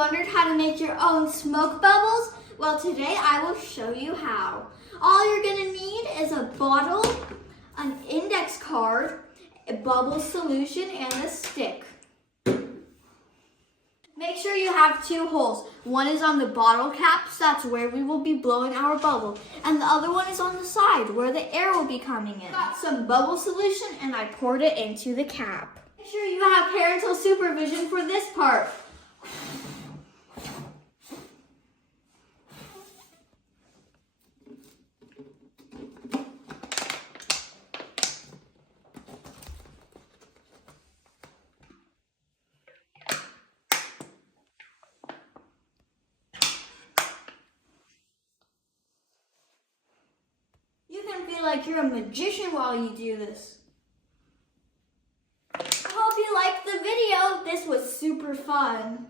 wondered how to make your own smoke bubbles? Well, today I will show you how. All you're gonna need is a bottle, an index card, a bubble solution, and a stick. Make sure you have 2 holes. One is on the bottle caps, that's where we will be blowing our bubble. And the other one is on the side, where the air will be coming in. Got some bubble solution and I poured it into the cap. Make sure you have parental supervision for this part. You can feel like you're a magician while you do this. I hope you liked the video. This was super fun.